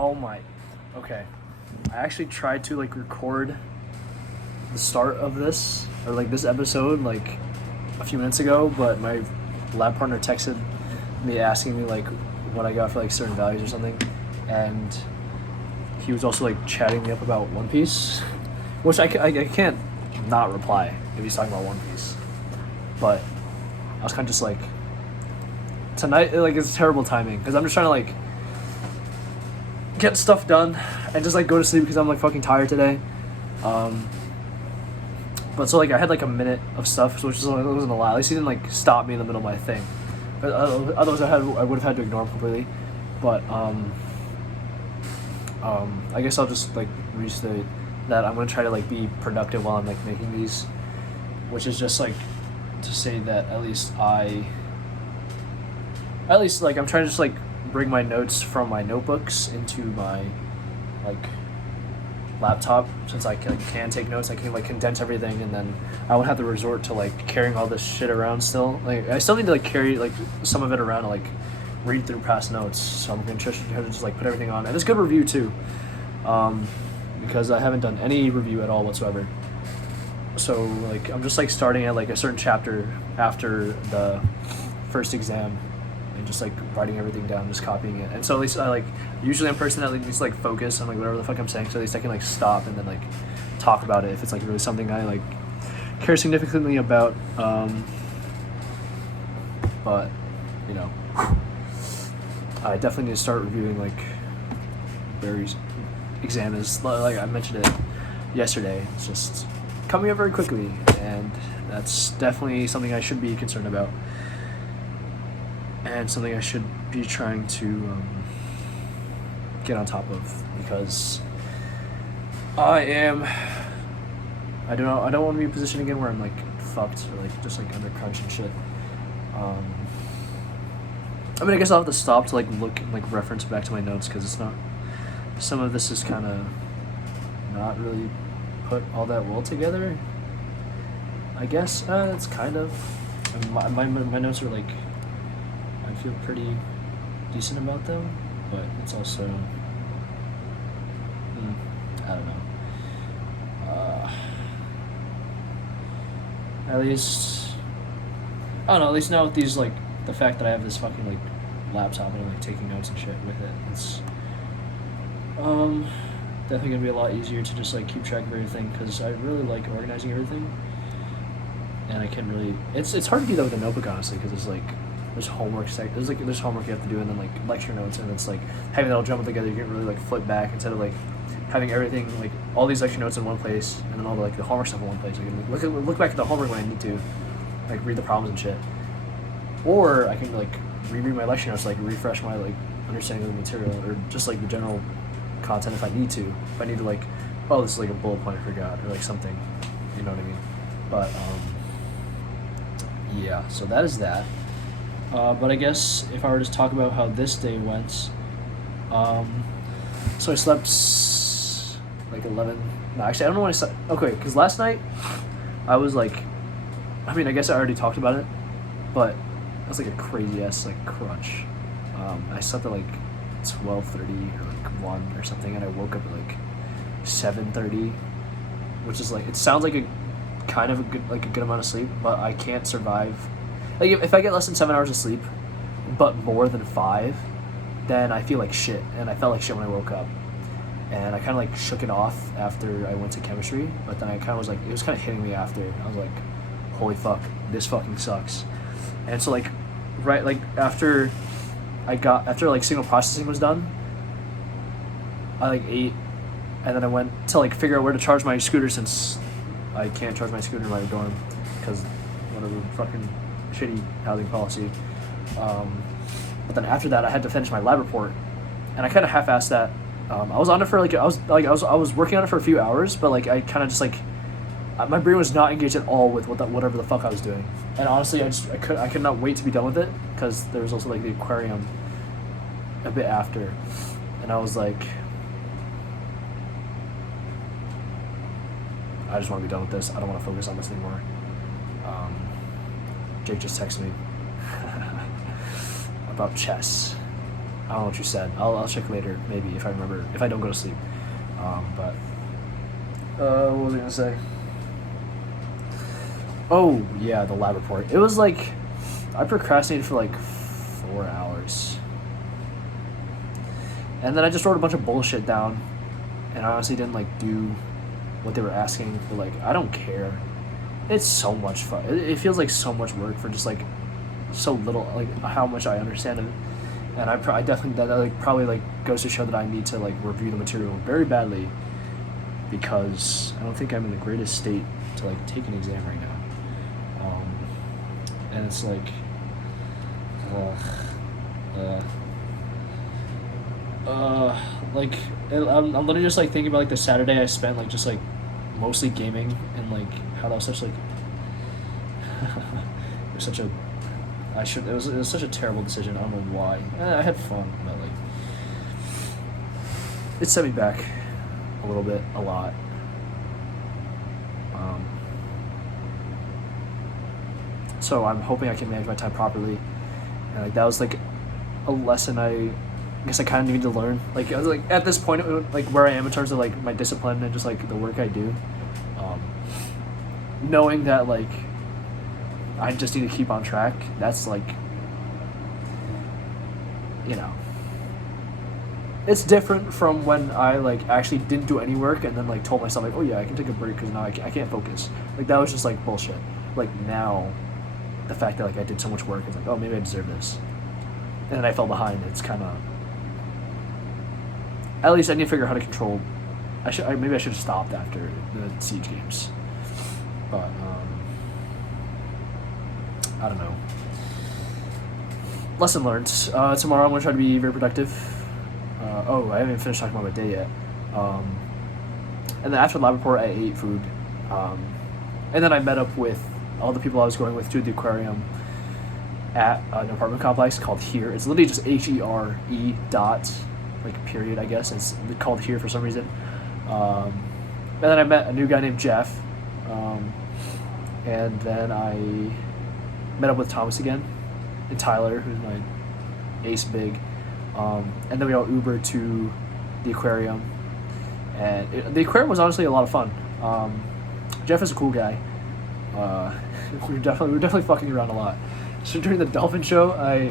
Oh my. Okay. I actually tried to like record the start of this or like this episode like a few minutes ago, but my lab partner texted me asking me like what I got for like certain values or something, and he was also like chatting me up about One Piece, which I can't not reply if he's talking about One Piece, but I was kind of just like tonight like it's terrible timing because I'm just trying to like get stuff done and just like go to sleep because I'm like fucking tired today. But so like I had like a minute of stuff, which wasn't a lot. At least he didn't like stop me in the middle of my thing. But otherwise I would have had to ignore him completely. But I guess I'll just like restate that I'm gonna try to like be productive while I'm like making these, which is just like to say that at least like I'm trying to just like bring my notes from my notebooks into my like laptop, since I can take notes. I can like condense everything, and then I won't have to resort to like carrying all this shit around still. Like I still need to like carry like some of it around to like read through past notes, so I'm gonna try to just like put everything on, and it's good review too, because I haven't done any review at all whatsoever. So like I'm just like starting at like a certain chapter after the first exam and just like writing everything down, just copying it. And so at least I like usually I'm a person that needs to like focus on like whatever the fuck I'm saying, so at least I can like stop and then like talk about it if it's like really something I like care significantly about. But you know, I definitely need to start reviewing like Barry's exam is like I mentioned it yesterday. It's just coming up very quickly, and that's definitely something I should be concerned about, and something I should be trying to get on top of, because I don't want to be in a position again where I'm like fucked or like just like under crunch and shit. I mean, I guess I'll have to stop to like look and like reference back to my notes, because it's not, some of this is kind of not really put all that well together, I guess. It's kind of, my notes are like, I feel pretty decent about them, but it's also, I don't know. At least, I don't know, at least now with these, like, the fact that I have this fucking, like, laptop and I'm, like, taking notes and shit with it, it's, definitely gonna be a lot easier to just, like, keep track of everything, because I really like organizing everything, and I can really, it's hard to do that with a notebook, honestly, because it's, like, there's homework there's homework you have to do, and then like lecture notes, and it's like having that all jumbled together. You can really like flip back instead of like having everything like all these lecture notes in one place, and then all the like the homework stuff in one place. I can look back at the homework when I need to, like read the problems and shit, or I can like reread my lecture notes, like refresh my like understanding of the material, or just like the general content if I need to. If I need to like, oh, this is like a bullet point I forgot, or like something, you know what I mean? But yeah, so that is that. But I guess if I were to talk about how this day went, so I slept like 11. No, actually, I don't know when I slept. Okay, because last night I was like, I mean, I guess I already talked about it, but it was like a crazy ass like crunch. I slept at like 12:30 or like 1 or something, and I woke up at like 7:30, which is like, it sounds like a kind of a good amount of sleep, but I can't survive. Like, if I get less than 7 hours of sleep, but more than 5, then I feel like shit. And I felt like shit when I woke up. And I kind of, like, shook it off after I went to chemistry. But then I kind of was like, it was kind of hitting me after. I was like, holy fuck, this fucking sucks. And so, like, right, like, after like, signal processing was done, I, like, ate. And then I went to, like, figure out where to charge my scooter, since I can't charge my scooter in my dorm. Because whatever fucking shitty housing policy. But then after that, I had to finish my lab report, and I kind of half-assed that. I was on it for like I was working on it for a few hours, but like I kind of just like my brain was not engaged at all with whatever the fuck I was doing. And honestly, I could not wait to be done with it, because there was also like the aquarium a bit after, and I was like, I just want to be done with this. I don't want to focus on this anymore. Jake just texted me about chess. I don't know what you said. I'll check later, maybe, if I remember, if I don't go to sleep. But what was I gonna say? Oh yeah, the lab report. It was like I procrastinated for like 4 hours, and then I just wrote a bunch of bullshit down, and I honestly didn't like do what they were asking for. Like, I don't care. It's so much fun. It feels like so much work for just like so little, like how much I understand it. And I definitely, that like probably like goes to show that I need to like review the material very badly, because I don't think I'm in the greatest state to like take an exam right now. And it's like, like I'm literally just like thinking about like the Saturday I spent like just like mostly gaming, and like how that was such like it was such a it was such a terrible decision. I don't know why. I had fun, but like it set me back a little bit, a lot. So I'm hoping I can manage my time properly, and like that was like a lesson I guess I kind of needed to learn. Like I was like at this point, like where I am in terms of like my discipline and just like the work I do, knowing that like I just need to keep on track. That's like, you know, it's different from when I like actually didn't do any work and then like told myself like, oh yeah, I can take a break because now I can't focus. Like that was just like bullshit. Like now, the fact that like I did so much work, it's like, oh, maybe I deserve this, and then I fell behind. It's kind of, at least I need to figure out how to control. Maybe I should have stopped after the Siege games, but I don't know. Lesson learned. Tomorrow I'm gonna try to be very productive. I haven't even finished talking about my day yet. And then after the lab report, I ate food, and then I met up with all the people I was going with to the aquarium at an apartment complex called Here. It's literally just HERE dot, like period, I guess. It's called Here for some reason. And then I met a new guy named Jeff, and then I met up with Thomas again, and Tyler, who's my ace big, and then we all Ubered to the aquarium, and the aquarium was honestly a lot of fun. Jeff is a cool guy. We were definitely fucking around a lot. So during the dolphin show, I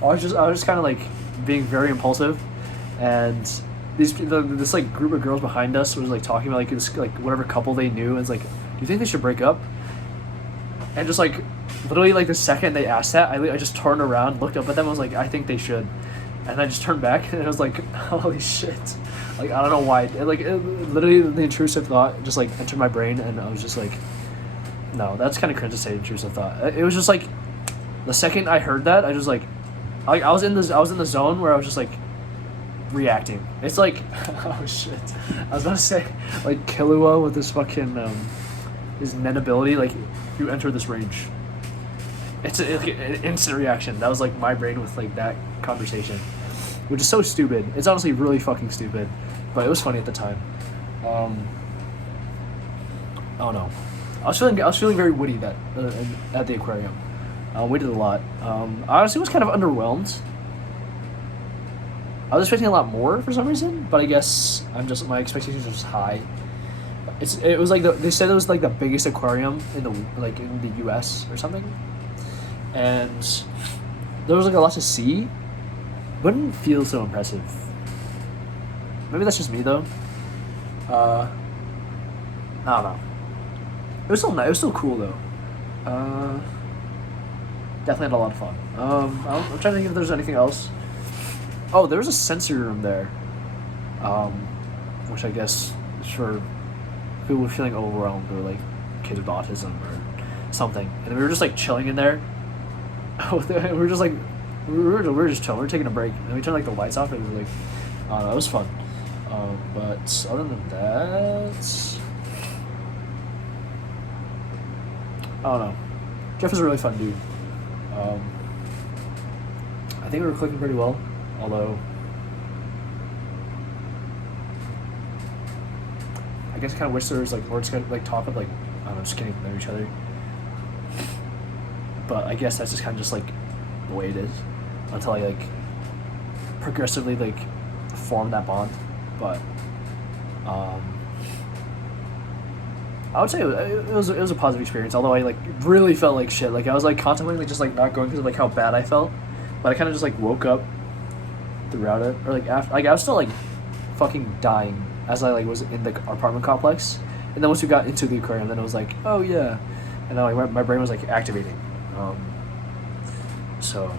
was just kind of like being very impulsive, and this like group of girls behind us was like talking about like this like whatever couple they knew, and it's like, do you think they should break up? And just like literally like the second they asked that, I just turned around, looked up at them, I was like, I think they should, and I just turned back, and I was like, holy shit. Like, I don't know why. Literally, the intrusive thought just, like, entered my brain, and I was just like, no, that's kind of cringe to say intrusive thought. It was just, like, the second I heard that, I just, like, I was in the zone where I was just, like, reacting. It's like, oh, shit. I was about to say, like, Killua with his fucking, his Nen ability, like, you enter this range. It's like an instant reaction. That was, like, my brain with, like, that conversation. Which is so stupid. It's honestly really fucking stupid, but it was funny at the time. I don't know. I was feeling very witty at the aquarium. We did a lot. I honestly was kind of underwhelmed. I was expecting a lot more for some reason, but I guess my expectations are just high. It was like they said it was like the biggest aquarium in the U.S. or something, and there was like a lot to see. Wouldn't feel so impressive. Maybe that's just me though. I don't know. It was still nice. It was still cool though. Definitely had a lot of fun. I'm trying to think if there's anything else. Oh, there was a sensory room there, which I guess is for people feeling overwhelmed or like kids with autism or something. And we were just like chilling in there. We were just like. We were just chilling. We were taking a break, and we turned like the lights off, and it was like, I don't know, it was fun. But other than that, I don't know. Jeff is a really fun dude. I think we were clicking pretty well, although I guess I kind of wish there was like more just kind of like talk of like, I don't know, just getting to know each other. But I guess that's just kind of just like the way it is. Until I like progressively like form that bond. But um, I would say it was a positive experience. Although I like really felt like shit. Like I was like contemplating like just like not going because of like how bad I felt. But I kind of just like woke up throughout it, or like after, like I was still like fucking dying as I like was in the apartment complex. And then once we got into the aquarium, then it was like, oh yeah, and then like my brain was like activating. So,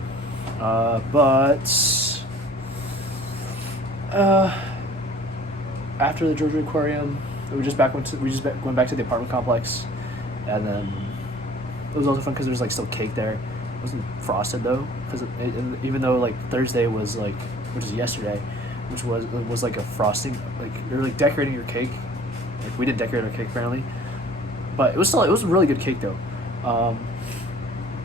but after the Georgia Aquarium, we just went back to the apartment complex, and then it was also fun because there was like still cake there. It wasn't frosted though, because even though like Thursday was like, which is yesterday, which was like a frosting, like you're like decorating your cake. Like we didn't decorate our cake apparently, but it was a really good cake though.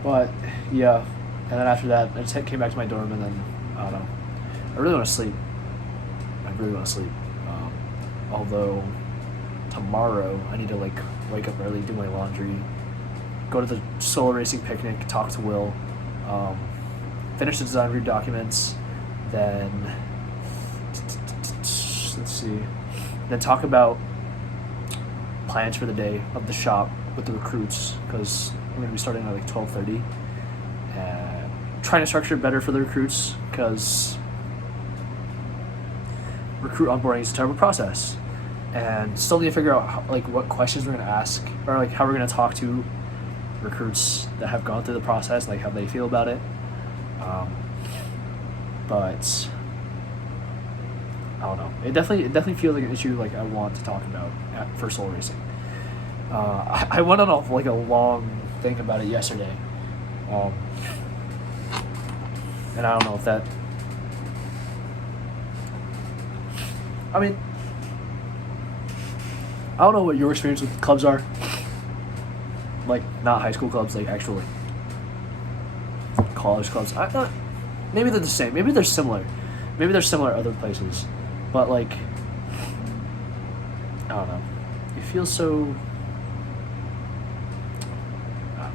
But yeah, and then after that, I just came back to my dorm, and then I don't know. I really want to sleep. Although tomorrow I need to like wake up early, do my laundry, go to the solar racing picnic, talk to Will, finish the design review documents, then let's see, then talk about plans for the day of the shop with the recruits, because we're going to be starting at like 12:30, and trying to structure it better for the recruits because recruit onboarding is a terrible process, and still need to figure out how, like what questions we're going to ask, or like how we're going to talk to recruits that have gone through the process, like how they feel about it. But I don't know. It definitely feels like an issue like I want to talk about for soul racing. I went on like a long thing about it yesterday, and I don't know if that. I mean, I don't know what your experience with clubs are. Like not high school clubs, like actual like college clubs. Maybe they're the same. Maybe they're similar. Maybe they're similar other places. But like, I don't know. It feels so. I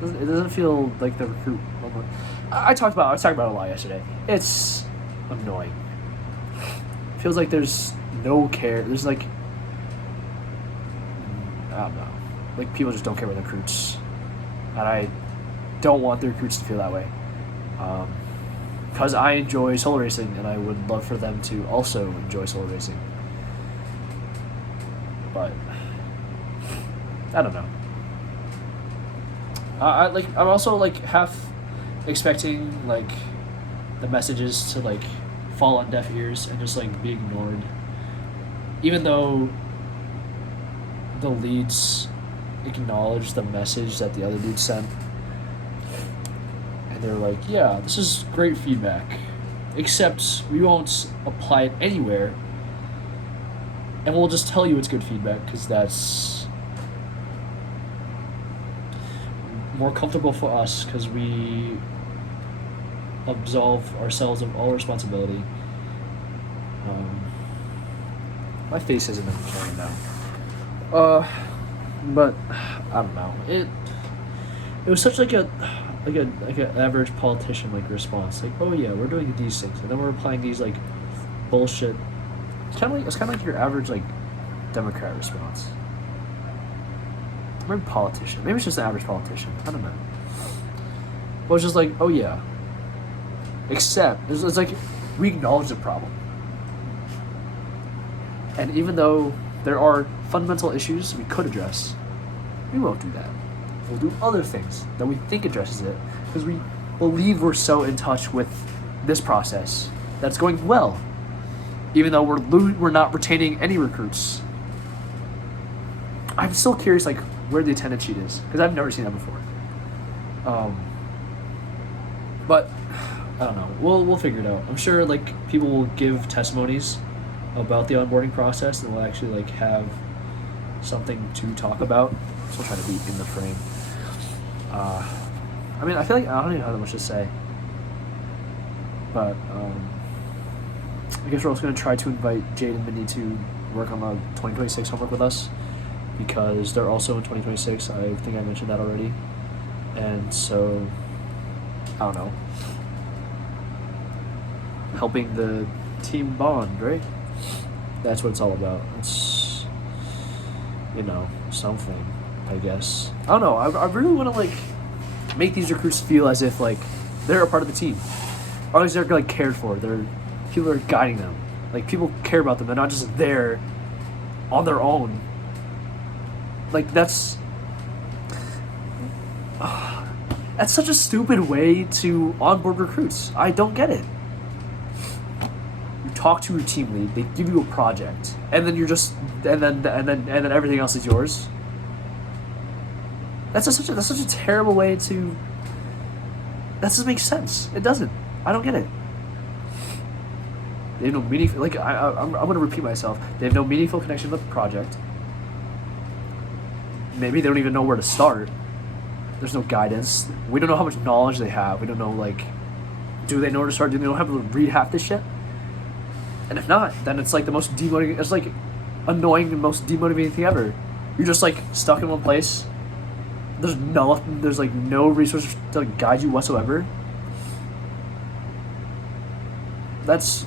don't know. It doesn't feel like the recruit moment. I talked about it a lot yesterday. It's annoying. It feels like there's no care. There's like, I don't know. Like people just don't care about the recruits, and I don't want the recruits to feel that way. Because I enjoy solar racing, and I would love for them to also enjoy solar racing. But I don't know. I'm also like half expecting like the messages to like fall on deaf ears and just like be ignored, even though the leads acknowledge the message that the other dude sent. They're like, yeah, this is great feedback, except we won't apply it anywhere, and we'll just tell you it's good feedback because that's more comfortable for us because we absolve ourselves of all responsibility. My face isn't in the camera now. But I don't know. It was such like an average politician like response, like, oh yeah, we're doing these things, and then we're applying these like bullshit. It's kind of like your average like Democrat response. Maybe politician. Maybe it's just an average politician. I don't know. But it's just like, oh yeah. Except it's like we acknowledge the problem, and even though there are fundamental issues we could address, we won't do that. We'll do other things that we think addresses it because we believe we're so in touch with this process that's going well, even though we're not retaining any recruits. I'm still curious, like where the attendance sheet is because I've never seen that before. But I don't know. We'll figure it out. I'm sure like people will give testimonies about the onboarding process and we'll actually like have something to talk about. So I'll try to be in the frame. I mean, I feel like I don't even have that much to say. But I guess we're also going to try to invite Jade and Mindy to work on the 2026 homework with us because they're also in 2026. I think I mentioned that already. And so, I don't know. helping the team bond, right? That's what it's all about. It's, something, I guess. I don't know. I really want to, like, make these recruits feel as if, like, they're a part of the team. Or at least they're, like, cared for. People are guiding them. Like, people care about them. They're not just there on their own. Like, that's such a stupid way to onboard recruits. I don't get it. You talk to your team lead, they give you a project, and then and then everything else is yours. That's such a terrible way to. That doesn't make sense. It doesn't. I don't get it. They have no meaningful. Like I'm going to repeat myself. They have no meaningful connection with the project. Maybe they don't even know where to start. There's no guidance. We don't know how much knowledge they have. We don't know, like, do they know where to start? Do they know how to read half this shit? And if not, then it's like the most demotivating. It's like annoying and most demotivating thing ever. You're just like stuck in one place. There's like no resources to like, guide you whatsoever. That's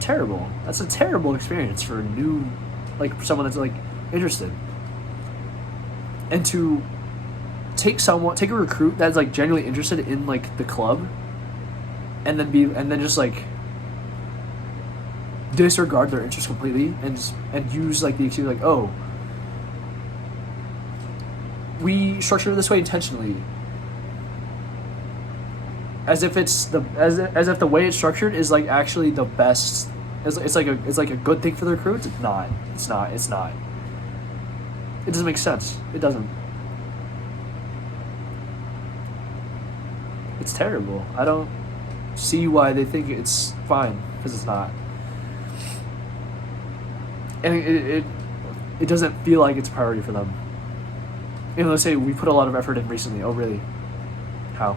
terrible. That's a terrible experience for a new, like, for someone that's like interested. And to take a recruit that's like genuinely interested in like the club, and then just like disregard their interest completely and use like the excuse like, oh, we structured it this way intentionally, as if the way it's structured is like actually the best. It's like a good thing for the recruits. It's not. It doesn't make sense. It doesn't. It's terrible. I don't see why they think it's fine, because it's not. And it doesn't feel like it's a priority for them. You know, let's say we put a lot of effort in recently. Oh, really? How?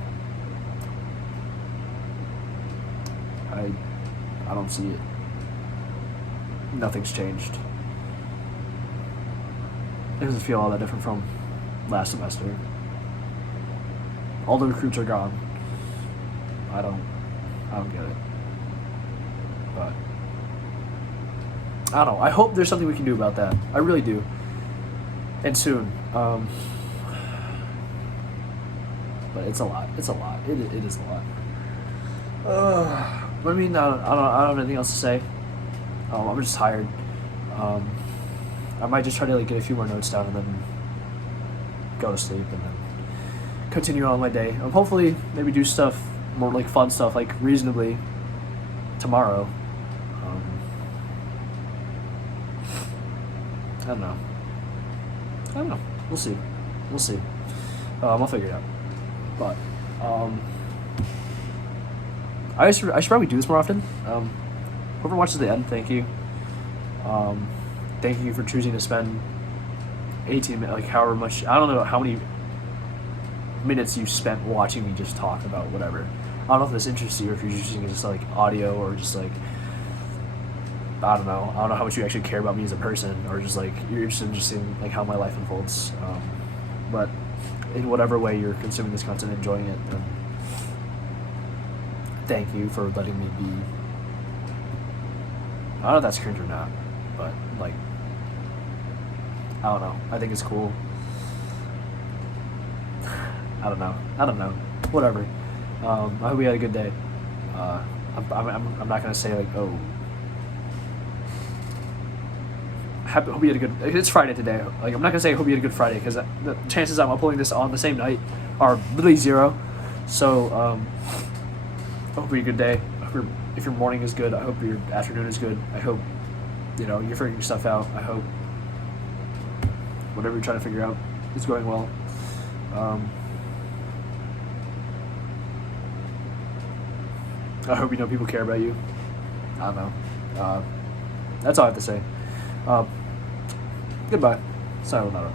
I don't see it. Nothing's changed. It doesn't feel all that different from last semester. All the recruits are gone. I don't get it. But I don't know. I hope there's something we can do about that. I really do. And soon. But it's a lot. It's a lot. It is a lot. I mean, I don't have anything else to say. I'm just tired. I might just try to like get a few more notes down and then go to sleep and then continue on my day. Hopefully maybe do stuff more like fun stuff like reasonably tomorrow. I don't know. We'll see. I'll figure it out. But I should probably do this more often. Whoever watches the end, thank you. Thank you for choosing to spend 18 minutes, like however much, I don't know how many minutes you spent watching me just talk about whatever. I don't know if this interests you or if you're just using it just like audio or just like, I don't know how much you actually care about me as a person or just like you're interested in just seeing like how my life unfolds. But in whatever way you're consuming this content, enjoying it, then thank you for letting me be. I don't know if that's cringe or not, but like, I don't know. I think it's cool. I don't know. Whatever. I hope you had a good day. I'm not gonna say like, oh. Hope you had a good. It's Friday today. Like, I'm not gonna say hope you had a good Friday because the chances I'm uploading this on the same night are literally 0. So I hope you had a good day. If your morning is good, I hope your afternoon is good. I hope you're figuring stuff out. I hope whatever you're trying to figure out is going well. I hope people care about you. I don't know. That's all I have to say. Goodbye. Sayonara.